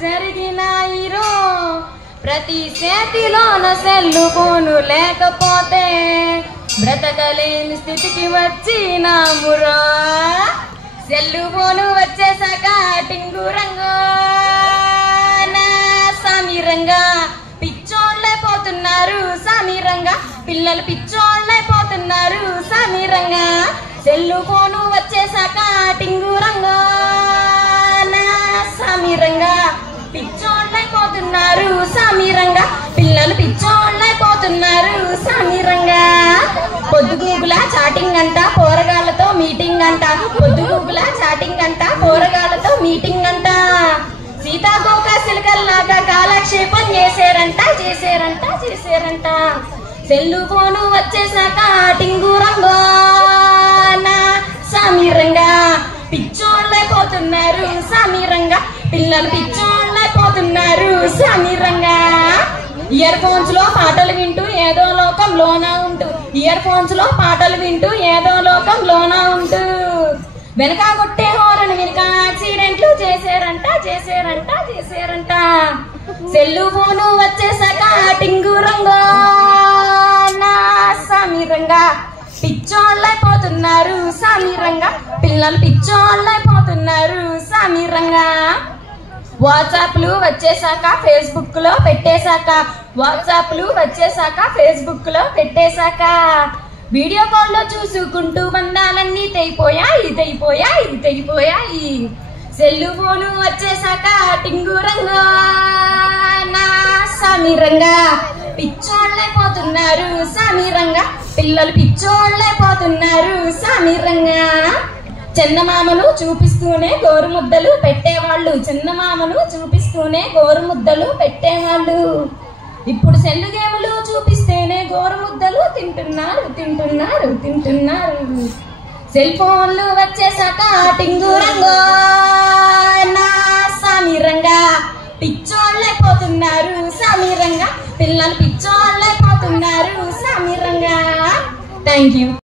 జరిగినాయిరో ప్రతి చేతిలోన cell phone లేకపోతే బ్రతకలేని స్థితికి వచ్చినామురో సెల్లు ఫోను వచ్చేసాక టింగురంగో నా సమీరంగా పిచ్చోళ్ళైపోతున్నారు సమీరంగా పిల్లలు పిచ్చోళ్ళైపోతున్నారు సమీరంగా సెల్లు ఫోను వచ్చేసాక టింగురంగో నా సమీరంగా పిచ్చోళ్ళైపోతున్నారు సమీరంగా పిల్లలు పిచ్చోళ్ళైపోతున్నారు సమీరంగా పొద్దుగూగుల చాటింగ్ అంట పోరగాళ్ళతో మీటింగ్ అంట పొద్దుగూగుల చాటింగ్ అంట పోరగాళ్ళతో మీటింగ్ అంట సీతాకోక సిలకల్లాగా కాలక్షేపం చేశారంట సెల్లు ఫోను వచ్చేసాక టింగురంగో నా సమీరంగా పిచ్చోళ్ళైపోతున్నారు సమీరంగా పిల్లలు పిచ్చోళ్ళైపోతున్నారు సమీరంగా ఇయర్ ఫోన్స్ లో పాటలు వింటూ ఏదో లోకంలోనా ఉంటూ ఇయర్ ఫోన్స్ లో పాటలు వింటూ ఏదో లోకంలోనా ఉంటూ వెనక కొట్టే హోరన్ వెనక యాక్సిడెంట్లు చేశారంట సెల్లు ఫోను వచ్చేసాక టింగురంగో నా సమీరంగా పిచ్చోళ్ళైపోతున్నారు సమీరంగా పిల్లలు పిచ్చోళ్ళైపోతున్నారు సమీరంగా వాట్సాప్లు వచ్చేసాక ఫేస్బుక్ లో పెట్టేశాక వాట్సాప్లు వచ్చేసాక ఫేస్బుక్ లో పెట్టేశాక వీడియో కాల్ లో చూసుకుంటూ బంధాలన్నీ తెగిపోయాయి సెల్లు ఫోను వచ్చేసాక టింగురంగో నా సమీరంగా పిచ్చోళ్ళైపోతున్నారు సమీరంగా పిల్లలు పిచ్చోళ్ళైపోతున్నారు సమీరంగా చందమామను చూపిస్తూనే గోరుముద్దలు పెట్టేవాళ్ళు చందమామను చూపిస్తూనే గోరుముద్దలు పెట్టేవాళ్ళు ఇప్పుడు సెల్లు గేములు చూపిస్తేనే గోరుముద్దలు తింటున్నారు సెల్ ఫోన్లు వచ్చేసాక టింగురంగో నా సమీరంగా పిచ్చోళ్ళైపోతున్నారు సమీరంగా పిల్లలు పిచ్చోళ్ళైపోతున్నారు సమీరంగా థ్యాంక్ యూ.